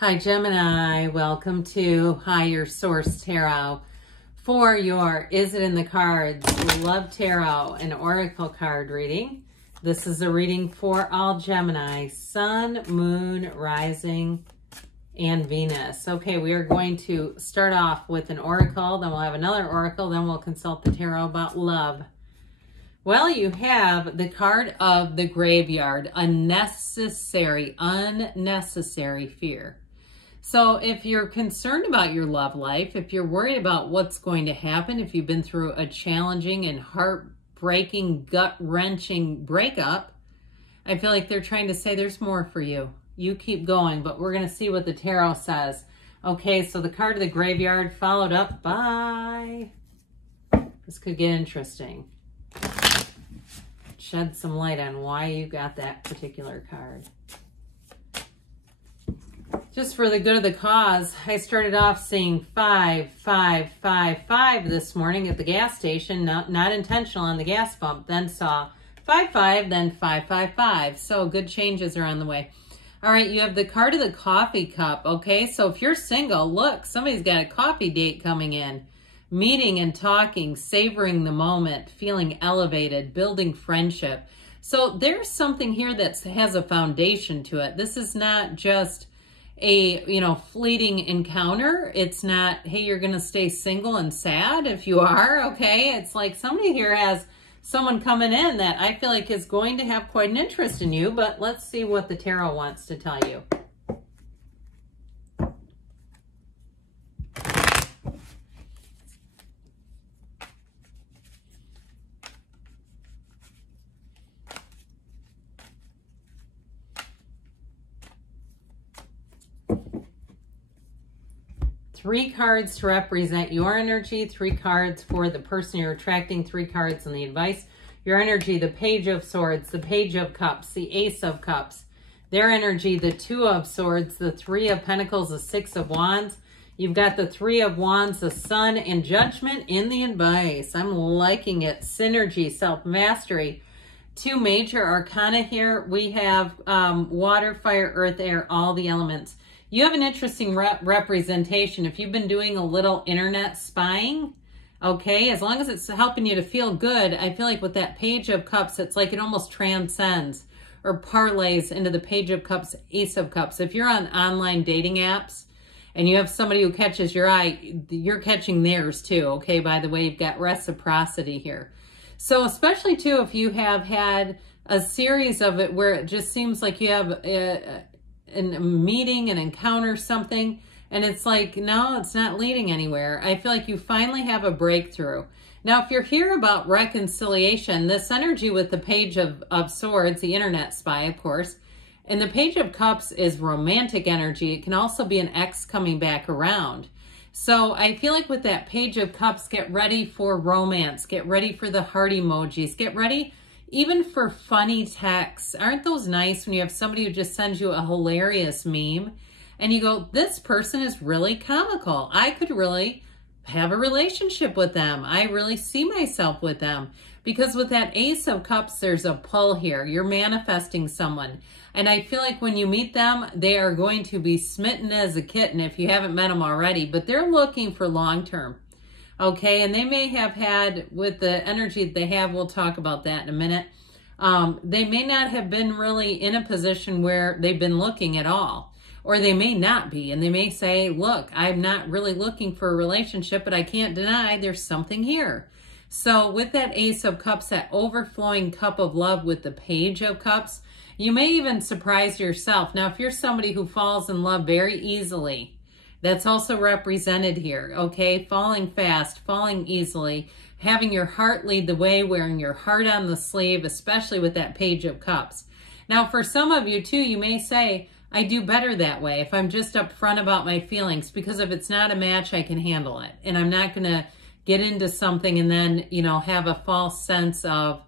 Hi Gemini, welcome to Higher Source Tarot for your Is It in the Cards Love Tarot and Oracle card reading. This is a reading for all Gemini, Sun, Moon, Rising, and Venus. Okay, we are going to start off with an oracle, then we'll have another oracle, then we'll consult the tarot about love. Well, you have the card of the graveyard, unnecessary fear. So if you're concerned about your love life, if you're worried about what's going to happen, if you've been through a challenging and heartbreaking, gut-wrenching breakup, I feel like they're trying to say there's more for you. You keep going, but we're going to see what the tarot says. Okay, so the card of the graveyard followed up by... This could get interesting. Shed some light on why you got that particular card. Just for the good of the cause, I started off seeing 5 this morning at the gas station, not intentional on the gas pump, then saw 5, then 5. So good changes are on the way. All right, you have the card of the coffee cup, okay? So if you're single, look, somebody's got a coffee date coming in. Meeting and talking, savoring the moment, feeling elevated, building friendship. So there's something here that has a foundation to it. This is not just a, fleeting encounter. It's not, hey, you're going to stay single and sad if you are, okay? It's like somebody here has someone coming in that I feel like is going to have quite an interest in you, but let's see what the tarot wants to tell you. Three cards to represent your energy, 3 cards for the person you're attracting, 3 cards on the advice. Your energy, the Page of Swords, the Page of Cups, the Ace of Cups. Their energy, the 2 of Swords, the 3 of Pentacles, the 6 of Wands. You've got the 3 of Wands, the Sun, and Judgment in the advice. I'm liking it. Synergy, self-mastery. 2 major arcana here. We have water, fire, earth, air, all the elements. You have an interesting representation. If you've been doing a little internet spying, okay, as long as it's helping you to feel good, I feel like with that Page of Cups, it's like it almost transcends or parlays into the Page of Cups, Ace of Cups. If you're on online dating apps and you have somebody who catches your eye, you're catching theirs too, okay? By the way, you've got reciprocity here. So especially too, if you have had a series of it where it just seems like you have a meeting, an encounter, something, and it's like, no, it's not leading anywhere. I feel like you finally have a breakthrough. Now, if you're here about reconciliation, this energy with the Page of Swords, the internet spy, of course, and the Page of Cups is romantic energy. It can also be an ex coming back around. So I feel like with that Page of Cups, get ready for romance. Get ready for the heart emojis. Get ready even for funny texts. Aren't those nice when you have somebody who just sends you a hilarious meme and you go, this person is really comical. I could really have a relationship with them. I really see myself with them. Because with that Ace of Cups, there's a pull here. You're manifesting someone. And I feel like when you meet them, they are going to be smitten as a kitten if you haven't met them already. But they're looking for long-term. Okay, and they may have had, with the energy that they have, we'll talk about that in a minute, they may not have been really in a position where they've been looking at all. Or they may not be, and they may say, look, I'm not really looking for a relationship, but I can't deny there's something here. So with that Ace of Cups, that overflowing cup of love with the Page of Cups, you may even surprise yourself. Now, if you're somebody who falls in love very easily, that's also represented here, okay? Falling fast, falling easily, having your heart lead the way, wearing your heart on the sleeve, especially with that Page of Cups. Now, for some of you, too, you may say, I do better that way if I'm just upfront about my feelings, because if it's not a match, I can handle it. And I'm not going to get into something and then, have a false sense of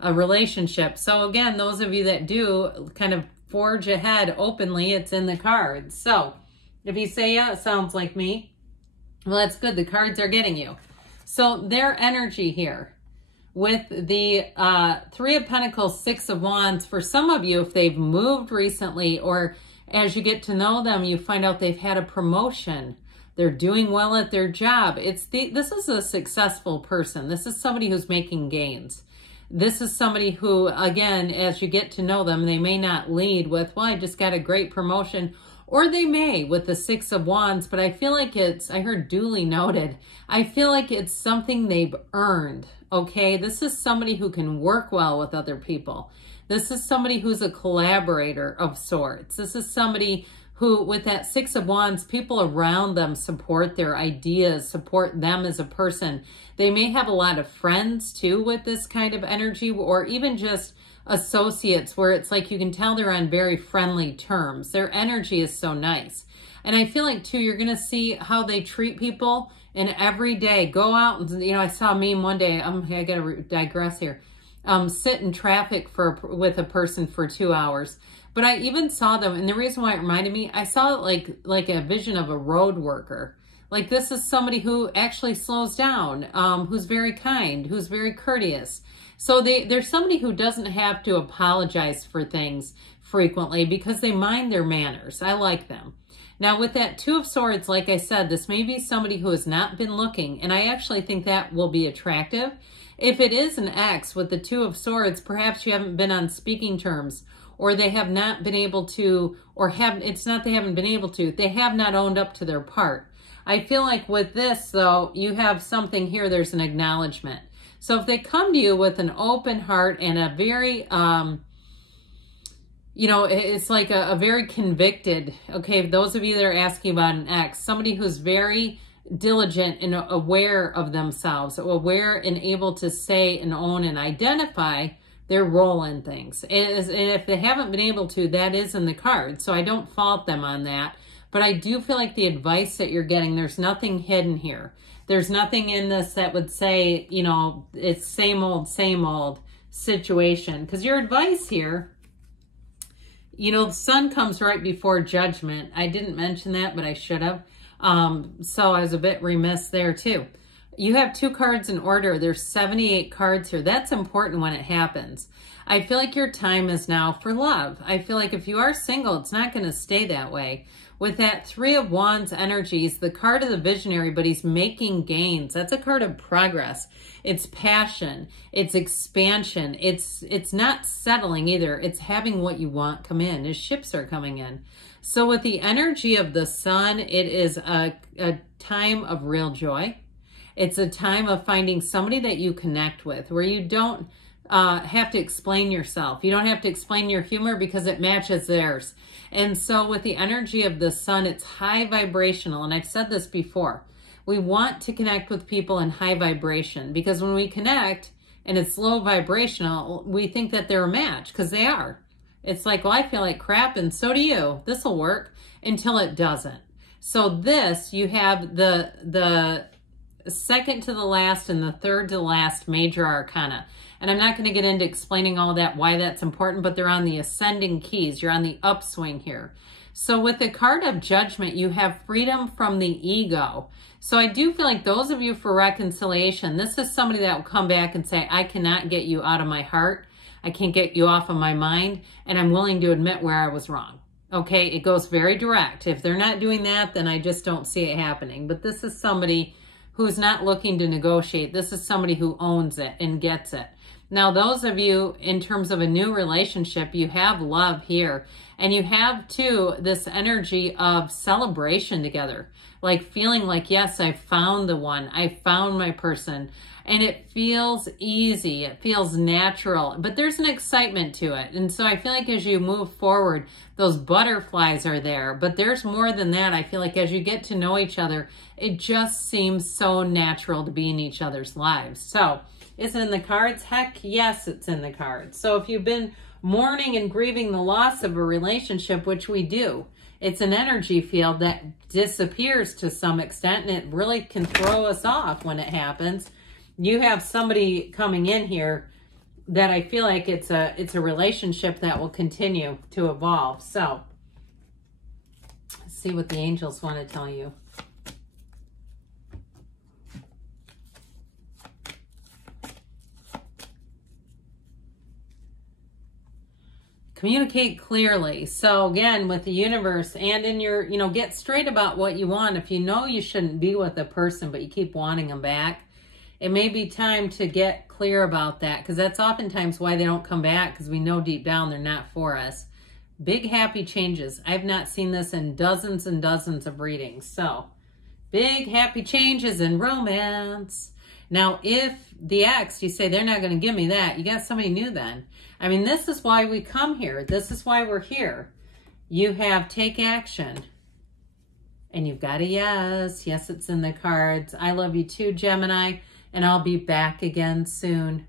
a relationship. So, again, those of you that do kind of forge ahead openly, it's in the cards. So, if you say, yeah, it sounds like me, well, that's good. The cards are getting you. So their energy here with the 3 of Pentacles, 6 of Wands, for some of you, if they've moved recently or As you get to know them, you find out they've had a promotion. They're doing well at their job. This is a successful person. This is somebody who's making gains. This is somebody who, again, as you get to know them, they may not lead with, well, I just got a great promotion, or they may with the Six of Wands, but I feel like I heard duly noted. I feel like it's something they've earned, okay? This is somebody who can work well with other people. This is somebody who's a collaborator of sorts. This is somebody who, with that Six of Wands, people around them support their ideas, support them as a person. They may have a lot of friends too with this kind of energy, or even just associates where it's like you can tell they're on very friendly terms. Their energy is so nice. And I feel like too, you're going to see how they treat people, and every day go out and, you know, I saw a meme one day. I got to digress here. Sit in traffic with a person for 2 hours. But I even saw them, and the reason why it reminded me, I saw it like a vision of a road worker. Like, this is somebody who actually slows down, who's very kind, who's very courteous. So there's somebody who doesn't have to apologize for things frequently because they mind their manners. I like them. Now, with that Two of Swords, like I said, this may be somebody who has not been looking, and I actually think that will be attractive. If it is an ex with the Two of Swords, perhaps you haven't been on speaking terms, or they have not been able to, it's not they haven't been able to, they have not owned up to their part. I feel like with this, though, you have something here, there's an acknowledgement. So if they come to you with an open heart and a very, you know, it's like a very convicted, okay, those of you that are asking about an ex, somebody who's very diligent and aware of themselves, aware and able to say and own and identify their role in things. And if they haven't been able to, that is in the card. So I don't fault them on that. But I do feel like the advice that you're getting, there's nothing hidden here. There's nothing in this that would say, you know, it's same old situation. Because your advice here, you know, the Sun comes right before Judgment. I didn't mention that, but I should have. So I was a bit remiss there too. You have 2 cards in order. There's 78 cards here. That's important when it happens. I feel like your time is now for love. I feel like if you are single, it's not going to stay that way. With that Three of Wands energies, the card of the visionary, but he's making gains. That's a card of progress. It's passion. It's expansion. It's not settling either. It's having what you want come in. His ships are coming in. So with the energy of the Sun, it is a time of real joy. It's a time of finding somebody that you connect with, where you don't have to explain yourself. You don't have to explain your humor because it matches theirs. And so with the energy of the Sun, it's high vibrational. And I've said this before. We want to connect with people in high vibration, because when we connect and it's low vibrational, we think that they're a match, because they are. It's like, well, I feel like crap and so do you. This will work, until it doesn't. So this, you have the second to the last and the third to the last major arcana. And I'm not going to get into explaining all that, why that's important, but they're on the ascending keys. You're on the upswing here. So with the card of Judgment, you have freedom from the ego. So I do feel like those of you for reconciliation, this is somebody that will come back and say, I cannot get you out of my heart. I can't get you off of my mind. And I'm willing to admit where I was wrong. Okay, it goes very direct. If they're not doing that, then I just don't see it happening. But this is somebody who's not looking to negotiate. This is somebody who owns it and gets it. Now, those of you, in terms of a new relationship, you have love here. And you have, too, this energy of celebration together. Like feeling like, yes, I found the one. I found my person. And it feels easy. It feels natural. But there's an excitement to it. And so I feel like as you move forward, those butterflies are there. But there's more than that. I feel like as you get to know each other, it just seems so natural to be in each other's lives. So, is it in the cards? Heck, yes, it's in the cards. So if you've been mourning and grieving the loss of a relationship, which we do, it's an energy field that disappears to some extent, and it really can throw us off when it happens. You have somebody coming in here that I feel like it's a relationship that will continue to evolve. So let's see what the angels want to tell you. Communicate clearly. So again, with the universe and in your, get straight about what you want. If you know you shouldn't be with a person, but you keep wanting them back, it may be time to get clear about that, because that's oftentimes why they don't come back, because we know deep down they're not for us. Big happy changes. I've not seen this in dozens and dozens of readings. So big happy changes in romance. Now, if the ex, you say they're not going to give me that, you got somebody new then. I mean, this is why we come here. This is why we're here. You have take action. And you've got a yes. Yes, it's in the cards. I love you too, Gemini. And I'll be back again soon.